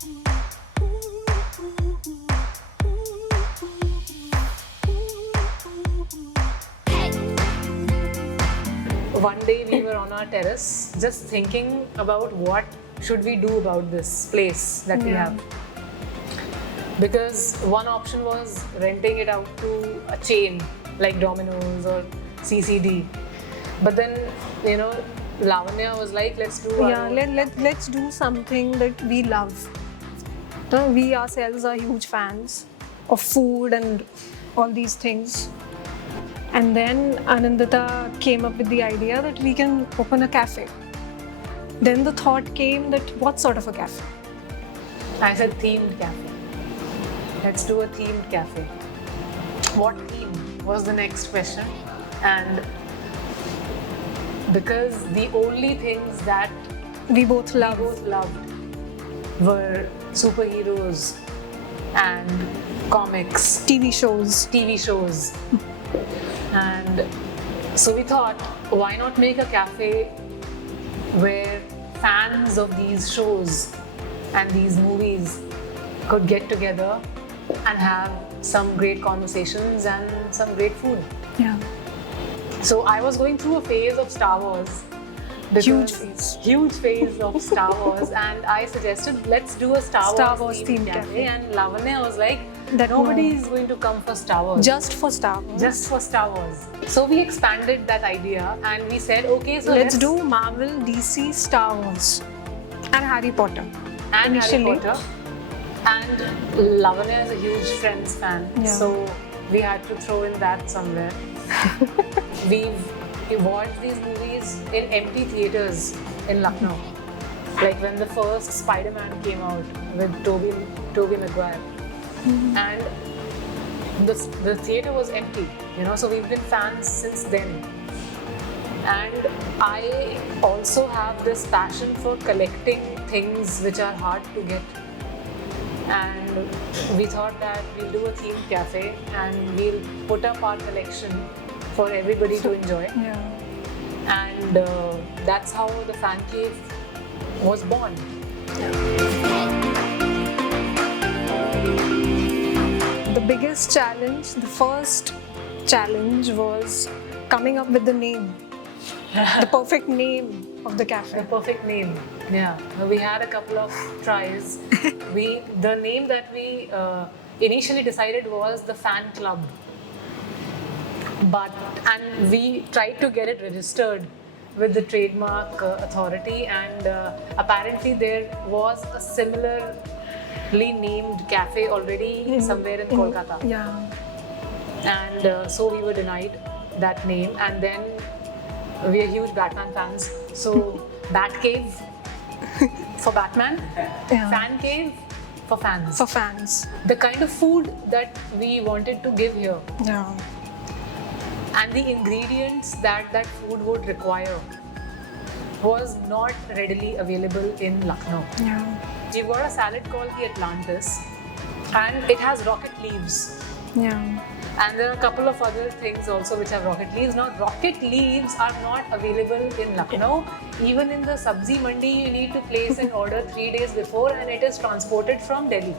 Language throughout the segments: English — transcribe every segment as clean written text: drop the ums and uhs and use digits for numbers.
One day we were on our terrace just thinking about what should we do about this place that we have. Because one option was renting it out to a chain like Domino's or CCD. But then, Lavanya was like, let's do let's do something that we love. We ourselves are huge fans of food and all these things. And then Anandita came up with the idea that we can open a cafe. Then the thought came that what sort of a cafe? I said themed cafe. Let's do a themed cafe. What theme was the next question. And because the only things that we both loved were superheroes and comics, TV shows. And so we thought, why not make a cafe where fans of these shows and these movies could get together and have some great conversations and some great food. Yeah. So I was going through a phase of Star Wars. Huge phase of Star Wars, and I suggested let's do a Star Wars themed cafe. And Lavanya was like, nobody is going to come for Star Wars. Just for Star Wars. So we expanded that idea and we said, okay, so let's do Marvel, DC, Star Wars, and Harry Potter. And Lavanya is a huge Friends fan, so we had to throw in that somewhere. We've watched these movies in empty theaters in Lucknow. Like when the first Spider-Man came out with Tobey Maguire. And the theater was empty, so we've been fans since then. And I also have this passion for collecting things which are hard to get. And we thought that we'll do a themed cafe and we'll put up our collection for everybody to enjoy. And that's how the Fan Cave was born. The biggest challenge, the first challenge was coming up with the name. The perfect name of the cafe. The perfect name, yeah. We had a couple of tries. The name that we initially decided was the Fan Club. And we tried to get it registered with the trademark authority, and apparently there was a similarly named cafe already somewhere in Kolkata. And so we were denied that name, and then we are huge Batman fans, so Batcave for Batman, Fan Cave for fans. The kind of food that we wanted to give here. And the ingredients that food would require was not readily available in Lucknow. We've got a salad called the Atlantis, and it has rocket leaves. And there are a couple of other things also which have rocket leaves. Now, rocket leaves are not available in Lucknow. Even in the Sabzi Mandi, you need to place an order 3 days before, and it is transported from Delhi.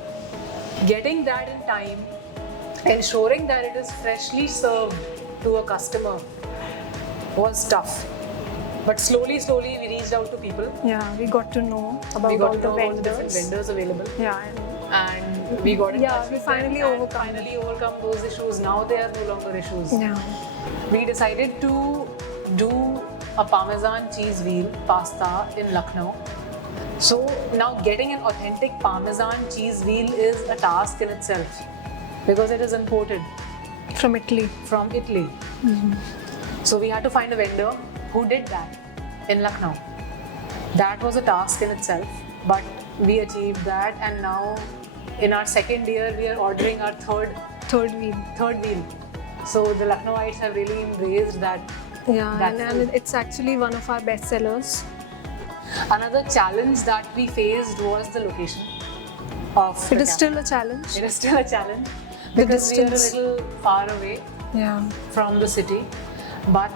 Getting that in time, ensuring that it is freshly served to a customer was tough. But slowly we reached out to people. We got to know about all the different vendors available. And we got in touch with finally overcome those issues. Now they are no longer issues. We decided to do a Parmesan cheese wheel pasta in Lucknow. So now getting an authentic Parmesan cheese wheel is a task in itself because it is imported from Italy. So we had to find a vendor who did that in Lucknow. That was a task in itself, but we achieved that, and now in our second year we are ordering our third wheel. So the Lucknowites have really embraced that. And it's actually one of our best sellers. Another challenge that we faced was the location of the cafe. Still a challenge. It is still a challenge because we are a little far away from the city. But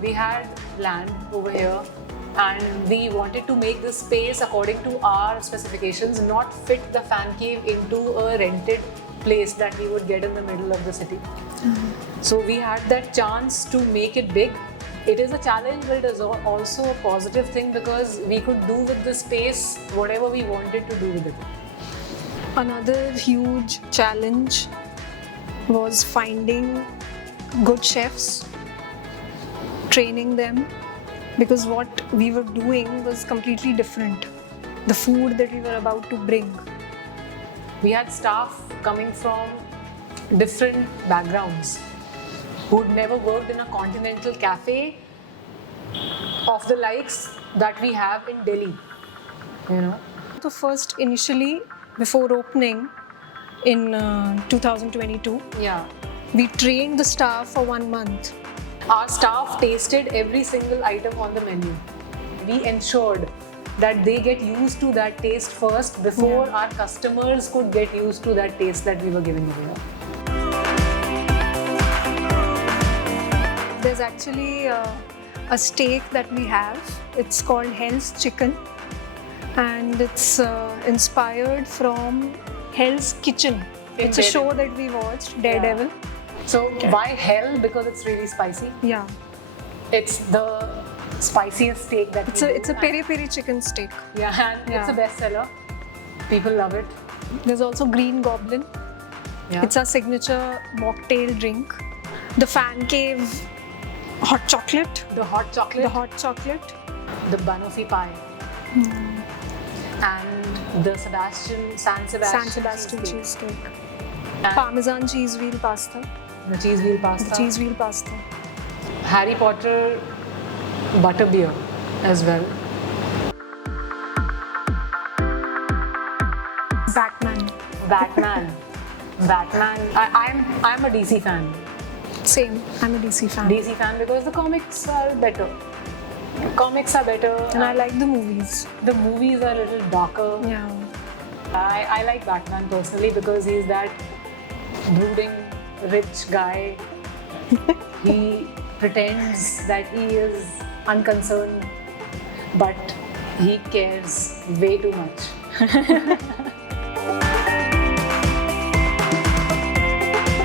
we had land over here and we wanted to make this space according to our specifications, not fit the fan cave into a rented place that we would get in the middle of the city. So we had that chance to make it big. It is a challenge, but it is also a positive thing because we could do with the space whatever we wanted to do with it. Another huge challenge was finding good chefs, training them, because what we were doing was completely different. The food that we were about to bring. We had staff coming from different backgrounds who'd never worked in a continental cafe of the likes that we have in Delhi, you know. So first, initially, before opening in 2022, Yeah. we trained the staff for 1 month. Our staff tasted every single item on the menu. We ensured that they get used to that taste first before our customers could get used to that taste that we were giving away. There's actually a steak that we have. It's called Hell's Chicken, and it's inspired from Hell's Kitchen. It's a show that we watched, Daredevil. So why hell? Because it's really spicy. Yeah, It's the spiciest steak that it's a peri peri chicken steak. Yeah, and it's a bestseller. People love it. There's also Green Goblin. Yeah. It's our signature mocktail drink. The Fan Cave hot chocolate. The hot chocolate. The hot chocolate. The banoffee pie. And the San Sebastian cheesecake. And Parmesan cheese wheel pasta. the cheese wheel pasta. The cheese wheel pasta. Harry Potter butterbeer as well. Batman. I'm a DC fan. Same. I'm a DC fan. DC fan because the comics are better. And I like the movies. The movies are a little darker. Yeah. I like Batman personally because he's that brooding rich guy. He pretends that he is unconcerned, but he cares way too much.